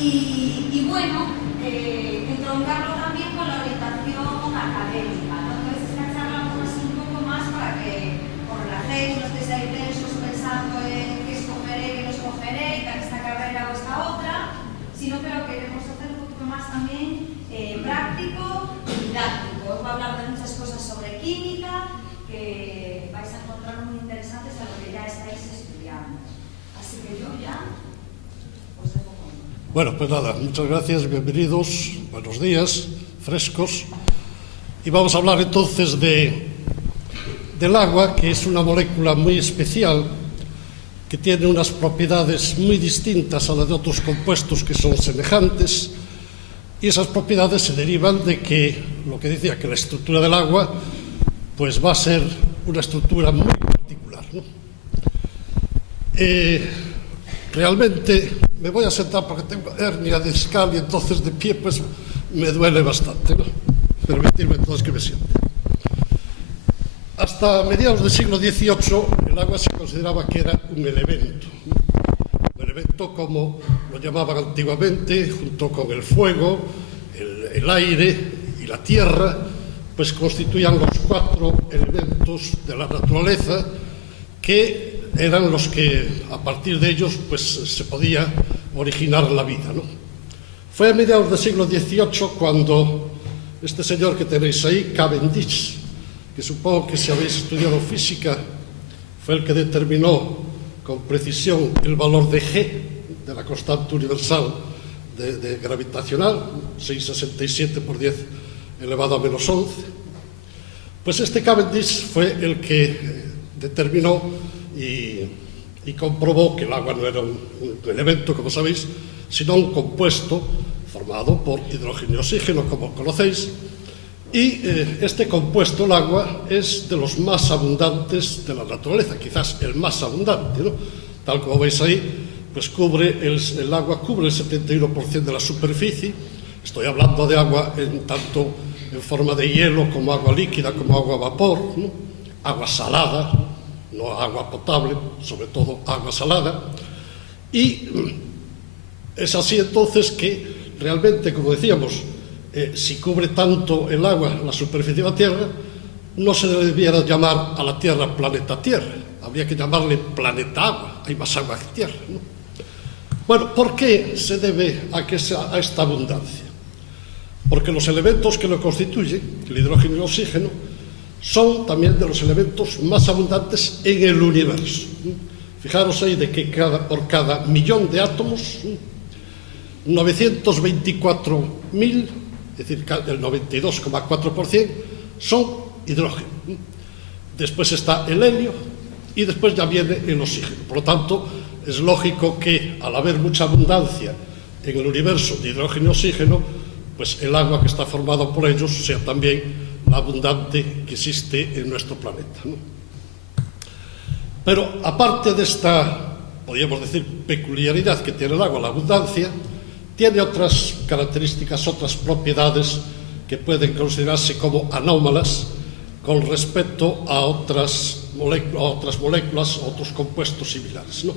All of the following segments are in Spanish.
Y bueno, entroncarlo también con la orientación académica, ¿no? Entonces esta charla vamos a ser un poco más para que os relajéis, no estéis ahí tensos pensando en qué escogeré, qué no escogeré, en esta carrera o esta otra, sino que lo queremos hacer un poquito más también práctico y didáctico. Os va a hablar de muchas cosas sobre química que vais a encontrar muy interesantes a lo que ya estáis estudiando. Así que yo ya os dejo con... Bueno, pues nada, muchas gracias, bienvenidos, buenos días, frescos. Y vamos a hablar entonces del agua, que es una molécula muy especial, que tiene unas propiedades muy distintas a las de otros compuestos que son semejantes, y esas propiedades se derivan de que, lo que decía, que la estructura del agua pues va a ser una estructura muy particular, ¿no? Realmente me voy a sentar porque tengo hernia discal y entonces de pie pues me duele bastante, ¿no? Permitidme entonces que me siente. Hasta mediados del siglo XVIII el agua se consideraba que era un elemento, ¿no? Un elemento como lo llamaban antiguamente, junto con el fuego, el aire y la tierra, pues constituían los 4 elementos de la naturaleza que eran los que, a partir de ellos, pues se podía originar la vida, ¿no? Fue a mediados del siglo XVIII cuando este señor que tenéis ahí, Cavendish, que supongo que si habéis estudiado física, fue el que determinó con precisión el valor de G, de la constante universal de gravitacional, 6,67 por 10 elevado a menos 11. Pues este Cavendish fue el que determinó y comprobó que el agua no era un elemento, como sabéis, sino un compuesto formado por hidrógeno y oxígeno, como conocéis. Y este compuesto, el agua, es de los más abundantes de la naturaleza, quizás el más abundante, ¿no? Tal como veis ahí, pues el agua cubre el 71% de la superficie. Estoy hablando de agua tanto en forma de hielo como agua líquida, como agua a vapor, ¿no? Agua salada, no agua potable, sobre todo agua salada. Y es así entonces que realmente, como decíamos, si cubre tanto el agua la superficie de la Tierra, no se debiera llamar a la Tierra planeta Tierra, habría que llamarle planeta agua, hay más agua que tierra, ¿no? Bueno, ¿por qué se debe a esta abundancia? Porque los elementos que lo constituyen, el hidrógeno y el oxígeno, son también de los elementos más abundantes en el universo. Fijaros ahí de que por cada millón de átomos, 924.000, es decir, el 92,4%, son hidrógeno. Después está el helio y después ya viene el oxígeno. Por lo tanto, es lógico que al haber mucha abundancia en el universo de hidrógeno y oxígeno, pues el agua que está formada por ellos sea también la abundante que existe en nuestro planeta, ¿no? Pero aparte de esta, podríamos decir, peculiaridad que tiene el agua, la abundancia, tiene otras características, otras propiedades que pueden considerarse como anómalas con respecto a otras moléculas, otros compuestos similares, ¿no?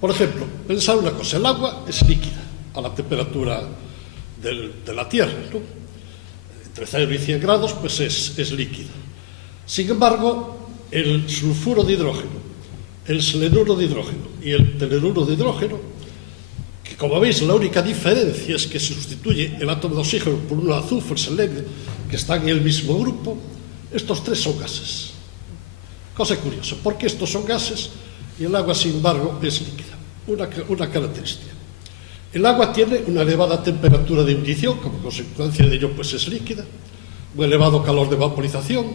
Por ejemplo, pensad una cosa, el agua es líquida a la temperatura de la Tierra, ¿no? Entre 0 y 100 grados, pues es líquida. Sin embargo, el sulfuro de hidrógeno, el selenuro de hidrógeno y el telenuro de hidrógeno, que como veis la única diferencia es que se sustituye el átomo de oxígeno por un azufre, selenio, que están en el mismo grupo, estos 3 son gases. Cosa curiosa, ¿por qué estos son gases y el agua, sin embargo, es líquida? Una característica. El agua tiene una elevada temperatura de ebullición, como consecuencia de ello pues es líquida, un elevado calor de vaporización,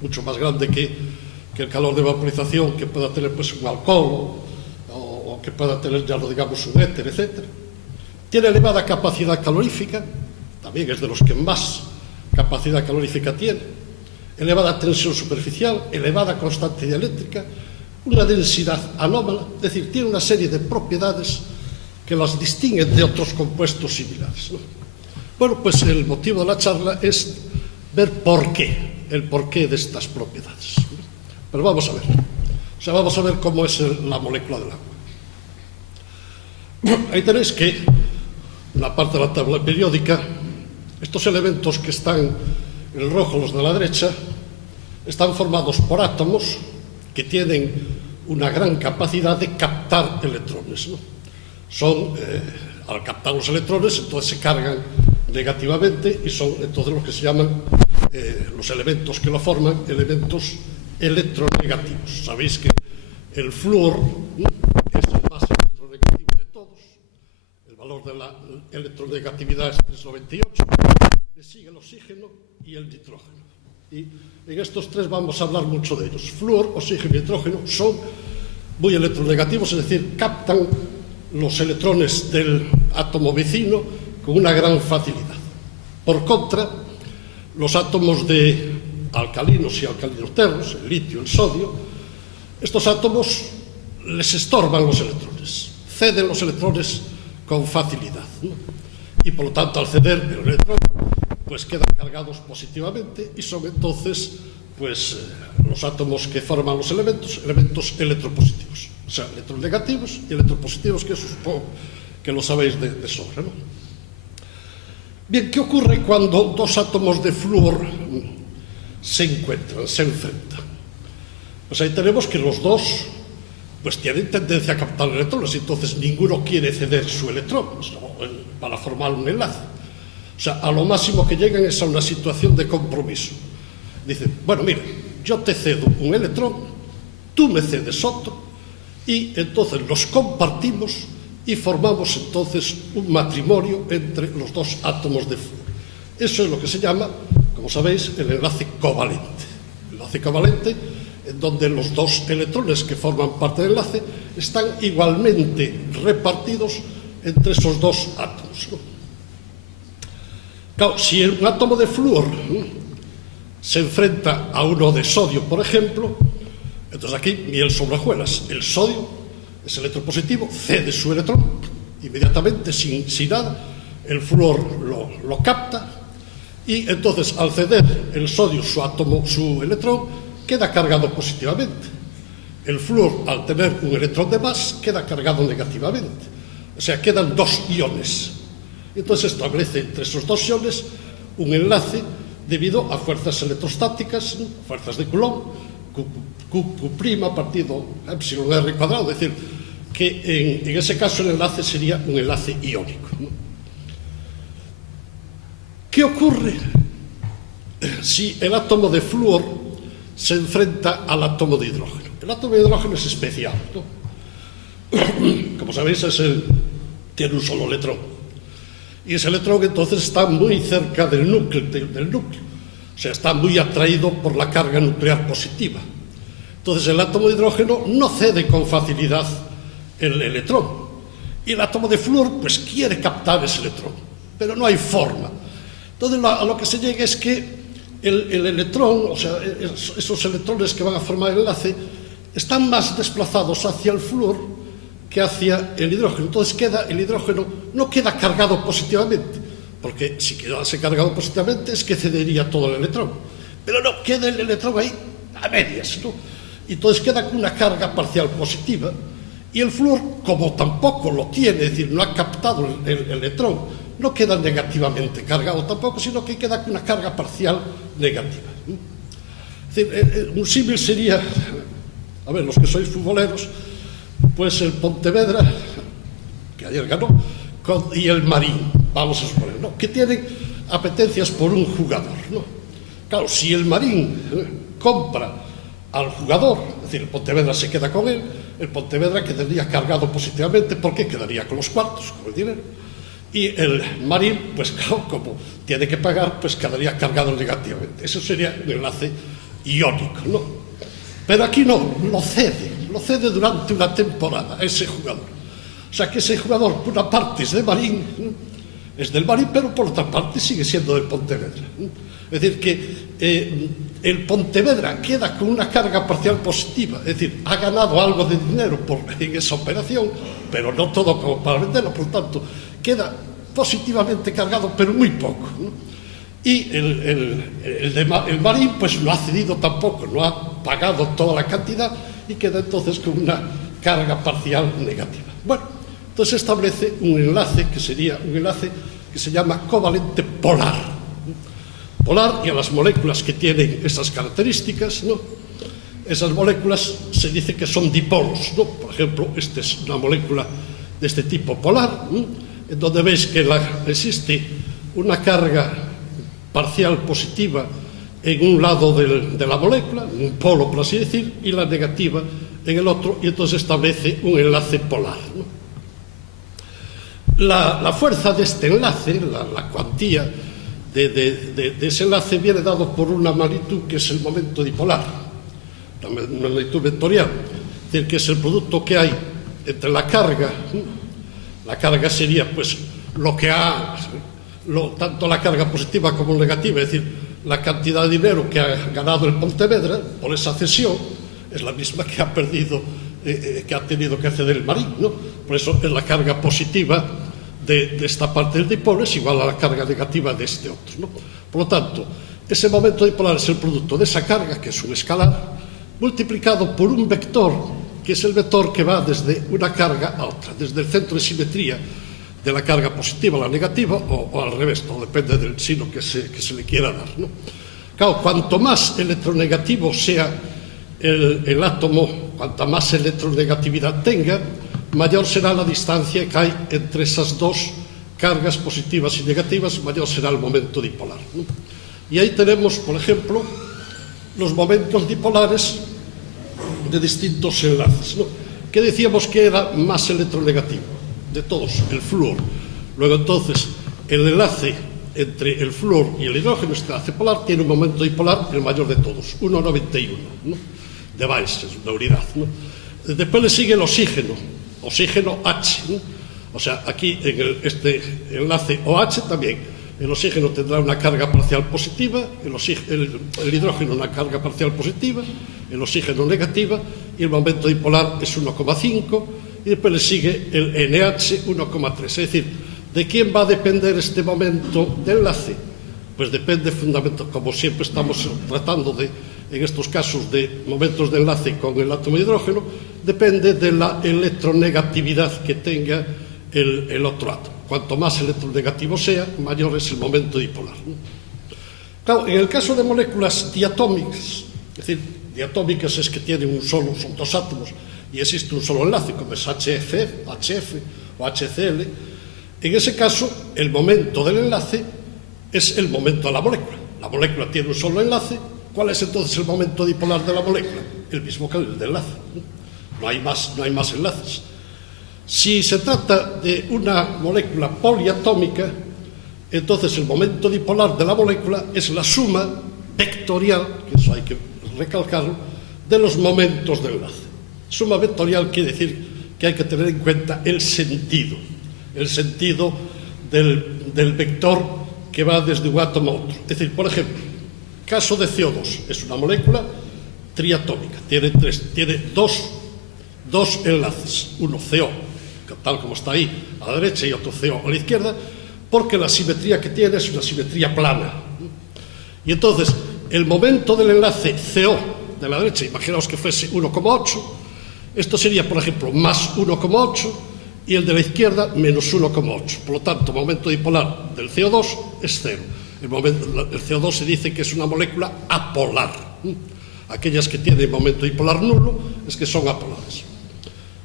mucho más grande que el calor de vaporización que pueda tener pues un alcohol o que pueda tener, ya lo digamos, un éter, etc. Tiene elevada capacidad calorífica, también es de los que más capacidad calorífica tiene, elevada tensión superficial, elevada constante dieléctrica, una densidad anómala, es decir, tiene una serie de propiedades que las distinguen de otros compuestos similares, ¿no? Bueno, pues el motivo de la charla es ver el porqué de estas propiedades. Pero vamos a ver. O sea, vamos a ver cómo es la molécula del agua. Ahí tenéis que una parte de la tabla periódica, estos elementos que están en el rojo, los de la derecha, están formados por átomos que tienen una gran capacidad de captar electrones, ¿no? Al captar los electrones, entonces se cargan negativamente y son entonces los que se llaman los elementos que lo forman, elementos electronegativos. Sabéis que el flúor es el más electronegativo de todos, el valor de la electronegatividad es 398, le sigue el oxígeno y el nitrógeno. Y en estos tres vamos a hablar mucho de ellos. Flúor, oxígeno y nitrógeno son muy electronegativos, es decir, captan los electrones del átomo vecino con una gran facilidad. Por contra, los átomos de alcalinos y alcalinoterros, el litio, el sodio, estos átomos les estorban los electrones, ceden los electrones con facilidad, ¿no? Y por lo tanto, al ceder el electrón, pues quedan cargados positivamente y son entonces pues los átomos que forman los elementos electropositivos, o sea, electronegativos y electropositivos, que eso supongo que lo sabéis de sobra, ¿no? Bien, ¿qué ocurre cuando dos átomos de flúor se encuentran, se enfrentan? Pues ahí tenemos que los dos pues tienen tendencia a captar electrones, entonces ninguno quiere ceder su electrón, ¿no?, para formar un enlace. O sea, a lo máximo que llegan es a una situación de compromiso. Dicen, bueno, mira, yo te cedo un electrón, tú me cedes otro, y entonces los compartimos y formamos entonces un matrimonio entre los dos átomos de flúor. Eso es lo que se llama, como sabéis, el enlace covalente. El enlace covalente, en donde los dos electrones que forman parte del enlace están igualmente repartidos entre esos dos átomos, ¿no? Claro, si un átomo de flúor se enfrenta a uno de sodio, por ejemplo, entonces aquí miel sobre hojuelas. El sodio es electropositivo, cede su electrón inmediatamente, sin nada, el flúor lo capta, y entonces al ceder el sodio su electrón, queda cargado positivamente. El flúor, al tener un electrón de más, queda cargado negativamente. O sea, quedan dos iones. Entonces establece entre esos dos iones un enlace debido a fuerzas electrostáticas, ¿no?, fuerzas de Coulomb, Q' partido epsilon R cuadrado, es decir, que en ese caso el enlace sería un enlace iónico, ¿no? ¿Qué ocurre si el átomo de flúor se enfrenta al átomo de hidrógeno? El átomo de hidrógeno es especial, ¿no? Como sabéis, tiene un solo electrón. Y ese electrón entonces está muy cerca del núcleo. O sea, está muy atraído por la carga nuclear positiva. Entonces el átomo de hidrógeno no cede con facilidad el electrón. Y el átomo de flúor pues quiere captar ese electrón, pero no hay forma. Entonces a lo que se llega es que el electrón, o sea, esos electrones que van a formar el enlace, están más desplazados hacia el flúor que hacia el hidrógeno. Entonces el hidrógeno no queda cargado positivamente, porque si quedase cargado positivamente es que cedería todo el electrón, pero no, queda el electrón ahí a medias, ¿no? Y entonces queda con una carga parcial positiva, y el flúor, como tampoco lo tiene, es decir, no ha captado el electrón, no queda negativamente cargado tampoco, sino que queda con una carga parcial negativa, ¿no? Es decir, un símil sería, a ver, los que sois futboleros, pues el Pontevedra, que ayer ganó, y el Marín, vamos a suponer, ¿no?, que tienen apetencias por un jugador, ¿no? Claro, si el Marín compra al jugador, es decir, el Pontevedra se queda con él, el Pontevedra quedaría cargado positivamente porque quedaría con los cuartos, con el dinero. Y el Marín, pues claro, como tiene que pagar, pues quedaría cargado negativamente. Eso sería un enlace iónico, ¿no? Pero aquí no, lo cede durante una temporada ese jugador. O sea que ese jugador, por una parte es de Marín, ¿no?, es del Marín, pero por otra parte sigue siendo del Pontevedra, ¿no? Es decir, que el Pontevedra queda con una carga parcial positiva, es decir, ha ganado algo de dinero en esa operación, pero no todo como para venderlo, por lo tanto, queda positivamente cargado, pero muy poco, ¿no? Y el Marín pues no ha cedido tampoco, no ha pagado toda la cantidad y queda entonces con una carga parcial negativa. Bueno, Entonces establece un enlace que sería un enlace que se llama covalente polar. Polar, y a las moléculas que tienen esas características, ¿no? Esas moléculas se dice que son dipolos, ¿no? Por ejemplo, esta es una molécula de este tipo polar, ¿no? En donde veis que existe una carga parcial positiva en un lado de la molécula, un polo por así decir, y la negativa en el otro, y entonces establece un enlace polar, ¿no? La fuerza de este enlace, la cuantía de ese enlace viene dado por una magnitud que es el momento dipolar, la magnitud vectorial, es decir, que es el producto que hay entre la carga. La carga sería pues lo que tanto la carga positiva como negativa, es decir, la cantidad de dinero que ha ganado el Pontevedra por esa cesión es la misma que ha perdido, que ha tenido que ceder el Marín, ¿no? Por eso es la carga positiva de esta parte del dipolo es igual a la carga negativa de este otro, ¿no? Por lo tanto, ese momento dipolar es el producto de esa carga, que es un escalar, multiplicado por un vector, que es el vector que va desde una carga a otra, desde el centro de simetría de la carga positiva a la negativa, o al revés, todo depende del signo que se le quiera dar, ¿no? Claro, cuanto más electronegativo sea el átomo, cuanta más electronegatividad tenga, mayor será la distancia que hay entre esas dos cargas positivas y negativas, mayor será el momento dipolar, ¿no? Y ahí tenemos, por ejemplo, los momentos dipolares de distintos enlaces, ¿no? ¿Qué decíamos que era más electronegativo? De todos, el flúor. Luego, entonces, el enlace entre el flúor y el hidrógeno, este enlace polar, tiene un momento dipolar el mayor de todos, 1,91, ¿no? De Weiss, es una unidad, ¿no? Después le sigue el oxígeno H, ¿no? O sea, aquí en este enlace OH también el oxígeno tendrá una carga parcial positiva, el hidrógeno una carga parcial positiva, el oxígeno negativa, y el momento dipolar es 1,5, y después le sigue el NH 1,3. Es decir, ¿de quién va a depender este momento de enlace? Pues depende fundamentalmente, como siempre estamos tratando en estos casos de momentos de enlace con el átomo de hidrógeno, depende de la electronegatividad que tenga el otro átomo. Cuanto más electronegativo sea, mayor es el momento dipolar, ¿no? Claro, en el caso de moléculas diatómicas, es decir, diatómicas es que tienen son dos átomos y existe un solo enlace, como es HF o HCl, en ese caso el momento del enlace es el momento de la molécula. La molécula tiene un solo enlace. ¿Cuál es entonces el momento dipolar de la molécula? El mismo que el de enlace, ¿no? No hay más enlaces. Si se trata de una molécula poliatómica, entonces el momento dipolar de la molécula es la suma vectorial, que eso hay que recalcarlo, de los momentos de enlace. Suma vectorial quiere decir que hay que tener en cuenta el sentido del vector que va desde un átomo a otro. Es decir, por ejemplo, caso de CO2, es una molécula triatómica, tiene dos enlaces, uno CO, tal como está ahí a la derecha, y otro CO a la izquierda, porque la simetría que tiene es una simetría plana. Y entonces, el momento del enlace CO de la derecha, imaginaos que fuese 1,8, esto sería, por ejemplo, más 1,8, y el de la izquierda menos 1,8. Por lo tanto, el momento dipolar del CO2 es 0. El CO2 se dice que es una molécula apolar. Aquellas que tienen momento dipolar nulo es que son apolares.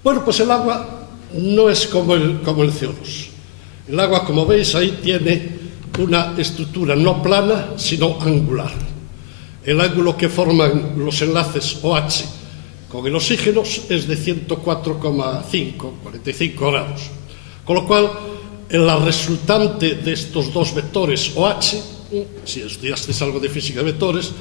Bueno, pues el agua no es como el CO2. El agua, como veis, ahí tiene una estructura no plana, sino angular. El ángulo que forman los enlaces OH con el oxígeno es de 104,45 grados. Con lo cual, la resultante de estos dos vectores OH, si estudiasteis algo de física de vectores,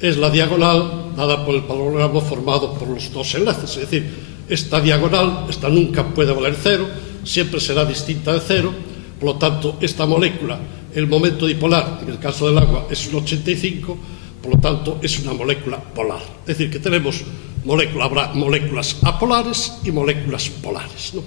es la diagonal dada por el paralelogramo formado por los dos enlaces. Es decir, esta diagonal, esta nunca puede valer cero, siempre será distinta de cero. Por lo tanto, esta molécula, el momento dipolar, en el caso del agua, es un 85, por lo tanto, es una molécula polar. Es decir, que tenemos habrá moléculas apolares y moléculas polares, ¿no?